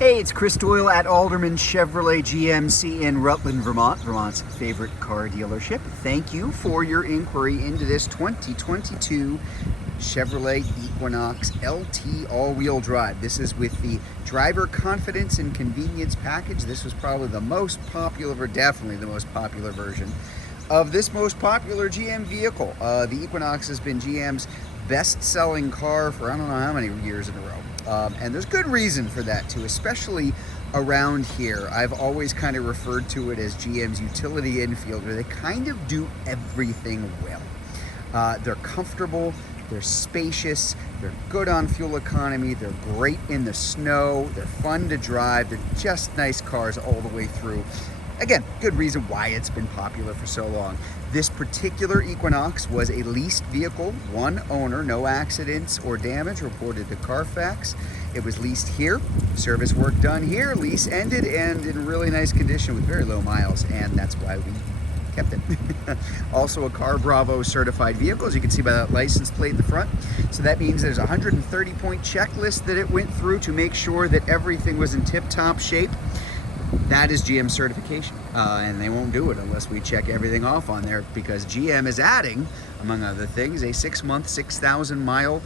Hey, it's Chris Doyle at Alderman Chevrolet GMC in Rutland, Vermont, Vermont's favorite car dealership. Thank you for your inquiry into this 2022 Chevrolet Equinox LT all-wheel drive. This is with the driver confidence and convenience package. This was probably the most popular, or definitely the most popular version of this most popular GM vehicle. The Equinox has been GM's best-selling car for I don't know how many years in a row. And there's good reason for that too, especially around here. I've always kind of referred to it as GM's utility infield, where they kind of do everything well. They're comfortable, they're spacious, they're good on fuel economy, they're great in the snow, they're fun to drive, they're just nice cars all the way through. Again, good reason why it's been popular for so long. This particular Equinox was a leased vehicle, one owner, no accidents or damage reported to Carfax. It was leased here, service work done here, lease ended, and in really nice condition with very low miles, and that's why we kept it. Also a Car Bravo certified vehicle, as you can see by that license plate in the front. So that means there's a 130-point checklist that it went through to make sure that everything was in tip-top shape. That is GM certification, and they won't do it unless we check everything off on there, because GM is adding, among other things, a 6-month, 6,000-mile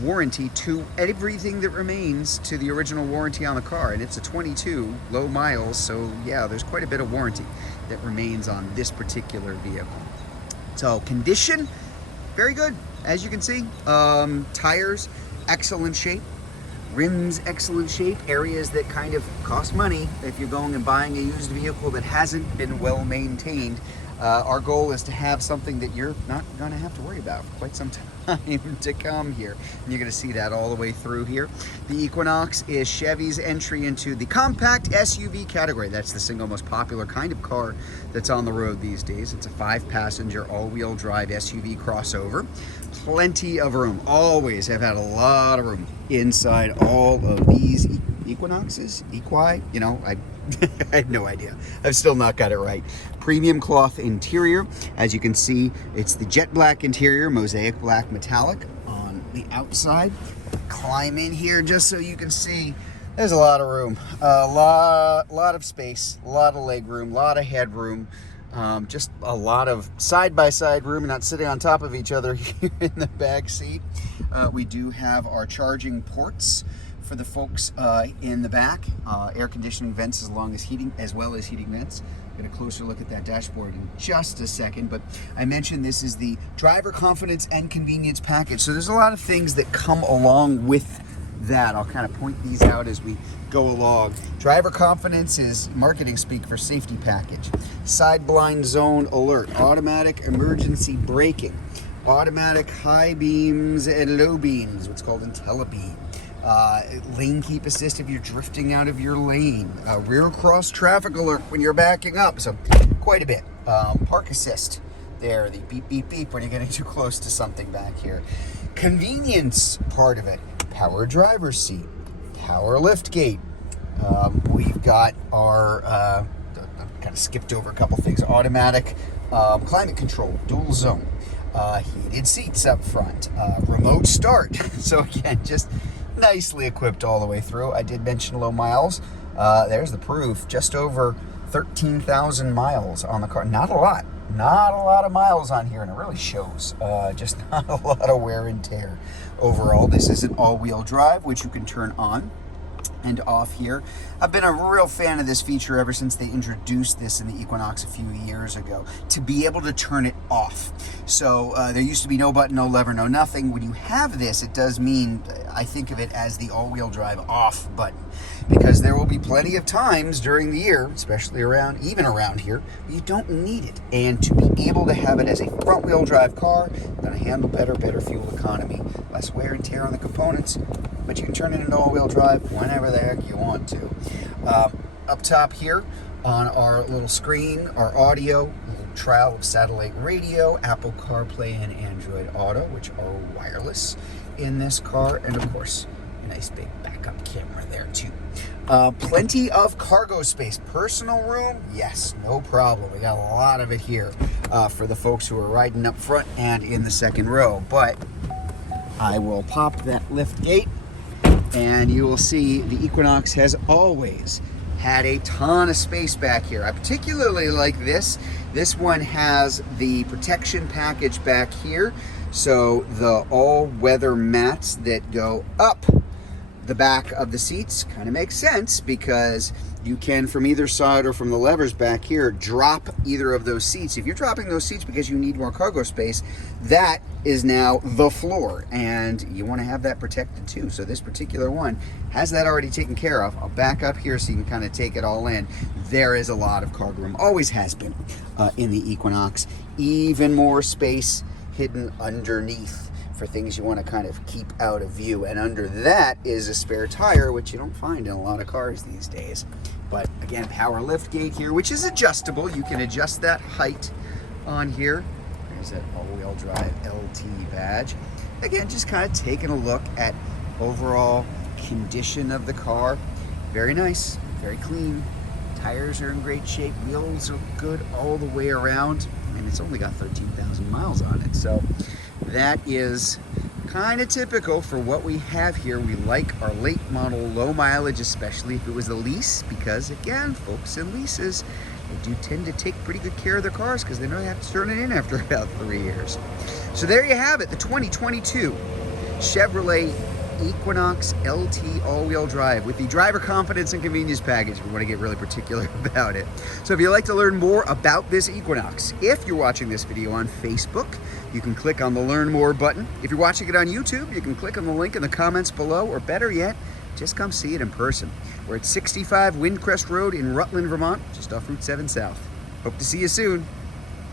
warranty to everything that remains to the original warranty on the car, and it's a 22, low miles, so yeah, there's quite a bit of warranty that remains on this particular vehicle. So condition, very good, as you can see. Tires, excellent shape. Rims, excellent shape. Areas that kind of cost money if you're going and buying a used vehicle that hasn't been well maintained. Our goal is to have something that you're not going to have to worry about for quite some time to come here. And you're going to see that all the way through here. The Equinox is Chevy's entry into the compact SUV category. That's the single most popular kind of car that's on the road these days. It's a 5-passenger all-wheel drive SUV crossover. Plenty of room. Always have had a lot of room inside all of these Equinoxes, you know, I have no idea. I've still not got it right. Premium cloth interior. As you can see, it's the jet black interior, mosaic black metallic on the outside. Climb in here just so you can see there's a lot of room. A lot of space, a lot of leg room, a lot of headroom. Just a lot of side-by-side room, not sitting on top of each other here in the back seat. We do have our charging ports for the folks in the back. Air conditioning vents as well as heating vents. Get a closer look at that dashboard in just a second, but I mentioned this is the driver confidence and convenience package. So there's a lot of things that come along with that. I'll kind of point these out as we go along. Driver confidence is marketing speak for safety package. Side blind zone alert, automatic emergency braking, automatic high beams and low beams, what's called IntelliBeam. Lane keep assist if you're drifting out of your lane. Rear cross traffic alert when you're backing up. So quite a bit. Park assist there, the beep beep beep when you're getting too close to something back here. Convenience part of it. Power driver's seat, power lift gate. We've got our, kind of skipped over a couple things, automatic climate control, dual zone, heated seats up front, remote start. So again, just nicely equipped all the way through. I did mention low miles. There's the proof, just over 13,000 miles on the car. Not a lot of miles on here, and it really shows. Just not a lot of wear and tear. Overall, this is an all-wheel drive, which you can turn on and off here. I've been a real fan of this feature ever since they introduced this in the Equinox a few years ago, to be able to turn it off. So there used to be no button, no lever, no nothing. When you have this, it does mean, I think of it as the all-wheel drive off button, because there will be plenty of times during the year, especially even around here, you don't need it. And to be able to have it as a front-wheel drive car, gonna handle better fuel economy, less wear and tear on the components, but you can turn it into all-wheel drive whenever the heck you want to. Up top here on our little screen, our audio, a little trial of satellite radio, Apple CarPlay and Android Auto, which are wireless in this car, and of course, a nice big backup camera there too. Plenty of cargo space. Personal room, yes, no problem. We got a lot of it here for the folks who are riding up front and in the second row, but I will pop that lift gate And you will see the Equinox has always had a ton of space back here. I particularly like this. This one has the protection package back here. So the all-weather mats that go up the back of the seats kind of makes sense, because you can, from either side or from the levers back here, drop either of those seats. If you're dropping those seats because you need more cargo space, that is now the floor, and you want to have that protected too. So this particular one has that already taken care of. I'll back up here so you can kind of take it all in. There is a lot of cargo room, always has been in the Equinox. Even more space hidden underneath for things you want to kind of keep out of view. And under that is a spare tire, which you don't find in a lot of cars these days. But again, power lift gate here, which is adjustable. You can adjust that height on here. There's that all-wheel drive LT badge. Again, just kind of taking a look at overall condition of the car. Very nice, very clean. Tires are in great shape. Wheels are good all the way around. And it's only got 13,000 miles on it. So that is kind of typical for what we have here. We like our late model low mileage, especially if it was a lease, because again, folks in leases, they do tend to take pretty good care of their cars because they know they have to turn it in after about 3 years. So there you have it, the 2022 Chevrolet Equinox LT all-wheel drive with the driver confidence and convenience package. We want to get really particular about it. So if you'd like to learn more about this Equinox, if you're watching this video on Facebook, you can click on the Learn More button. If you're watching it on YouTube, you can click on the link in the comments below, or better yet, just come see it in person. We're at 65 Windcrest Road in Rutland, Vermont, just off Route 7 South. Hope to see you soon.